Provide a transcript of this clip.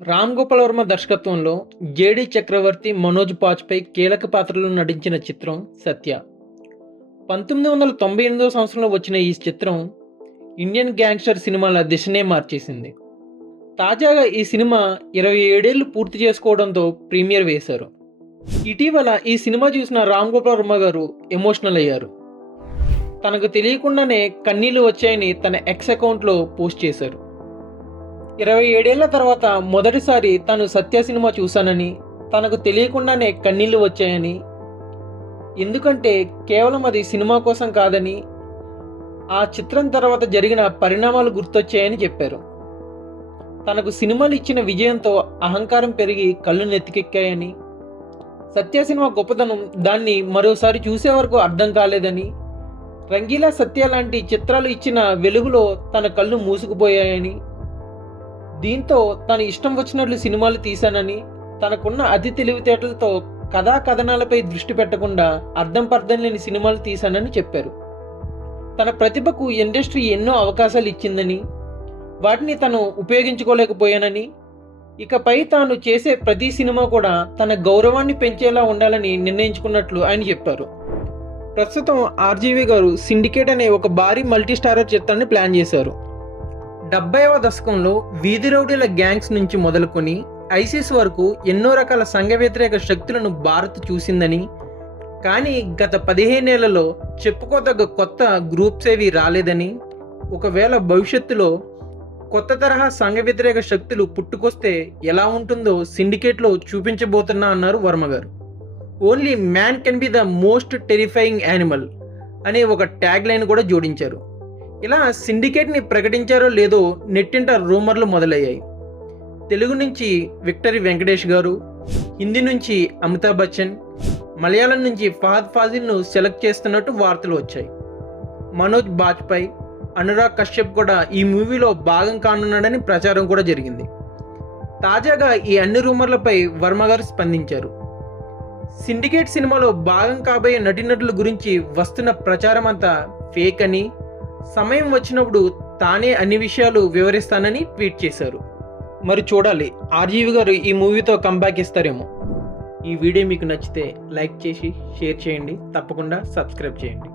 రామ్ గోపాల్ వర్మ దర్శకత్వంలో జేడి చక్రవర్తి, మనోజ్ బాజ్పేయి కీలక పాత్రలో నటించిన చిత్రం 'సత్య'. 1998 సంవత్సరంలో వచ్చిన ఈ చిత్రం ఇండియన్ గ్యాంగ్స్టర్ సినిమాల దిశనే మార్చేసింది. తాజాగా ఈ సినిమా 27 ఏళ్లు పూర్తి చేసుకోవడంతో ప్రీమియర్ వేశారు. ఇటీవల ఈ సినిమా చూసిన రామ్ గోపాల్ వర్మ గారు ఎమోషనల్ అయ్యారు. తనకు తెలియకుండానే కన్నీళ్లు వచ్చాయని తన ఎక్స్ అకౌంట్లో పోస్ట్ చేశారు. 27 ఏళ్ల తర్వాత మొదటిసారి తాను 'సత్య' సినిమా చూశానని, తనకు తెలియకుండానే కన్నీళ్లు వచ్చాయని, ఎందుకంటే కేవలం అది సినిమా కోసం కాదని, ఆ చిత్రం తర్వాత జరిగిన పరిణామాలు గుర్తొచ్చాయని చెప్పారు. తనకు సినిమాలు ఇచ్చిన విజయంతో అహంకారం పెరిగి కళ్ళు నెత్తికెక్కాయని, 'సత్య' సినిమా గొప్పతనం దాన్ని మరోసారి చూసే వరకు అర్థం కాలేదని, 'రంగీలా సత్య' లాంటి చిత్రాలు ఇచ్చిన వెలుగులో తన కళ్ళు మూసుకుపోయాయని, దీంతో తన ఇష్టం వచ్చినట్లు సినిమాలు తీశానని, తనకున్న అతి తెలివితేటలతో కథా కథనాలపై దృష్టి పెట్టకుండా అర్థం పర్థం లేని సినిమాలు తీశానని చెప్పారు. తన ప్రతిభకు ఇండస్ట్రీ ఎన్నో అవకాశాలు ఇచ్చిందని, వాటిని తను ఉపయోగించుకోలేకపోయానని, ఇకపై తాను చేసే ప్రతి సినిమా కూడా తన గౌరవాన్ని పెంచేలా ఉండాలని నిర్ణయించుకున్నట్లు ఆయన చెప్పారు. ప్రస్తుతం ఆర్జీవి గారు 'సిండికేట్' అనే ఒక భారీ మల్టీ స్టారర్ చిత్రాన్ని ప్లాన్ చేశారు. 70వ దశకంలో వీధి రౌడీల గ్యాంగ్స్ నుంచి మొదలుకొని ఐసిస్ వరకు ఎన్నో రకాల సంఘ వ్యతిరేక శక్తులను భారత్ చూసిందని, కానీ గత 15 ఏళ్లలో చెప్పుకోదగ్గ కొత్త గ్రూప్స్ ఏవి రాలేదని, ఒకవేళ భవిష్యత్తులో కొత్త తరహా సంఘ వ్యతిరేక శక్తులు పుట్టుకొస్తే ఎలా ఉంటుందో 'సిండికేట్లో' చూపించబోతున్నా అన్నారు వర్మ గారు. Only man can be the most terrifying animal అనే ఒక ట్యాగ్ లైన్ కూడా జోడించారు. ఇలా 'సిండికేట్'ని ప్రకటించారో లేదో నెట్టింట రూమర్లు మొదలయ్యాయి. తెలుగు నుంచి విక్టరీ వెంకటేష్ గారు, హిందీ నుంచి అమితాబ్ బచ్చన్, మలయాళం నుంచి ఫహద్ ఫాజిల్ను సెలెక్ట్ చేస్తున్నట్టు వార్తలు వచ్చాయి. మనోజ్ బాజ్పేయి, అనురాగ్ కశ్యప్ కూడా ఈ మూవీలో భాగం కానున్నాడని ప్రచారం కూడా జరిగింది. తాజాగా ఈ అన్ని రూమర్లపై వర్మ గారు స్పందించారు. 'సిండికేట్' సినిమాలో భాగం కాబోయే నటీనటుల గురించి వస్తున్న ప్రచారం అంతా ఫేక్ అని, సమయం వచ్చినప్పుడు తానే అన్ని విషయాలు వివరిస్తానని ట్వీట్ చేశారు. మరి చూడాలి ఆర్జీవి గారు ఈ మూవీతో కంబ్యాక్ ఇస్తారేమో. ఈ వీడియో మీకు నచ్చితే లైక్ చేసి షేర్ చేయండి, తప్పకుండా సబ్స్క్రైబ్ చేయండి.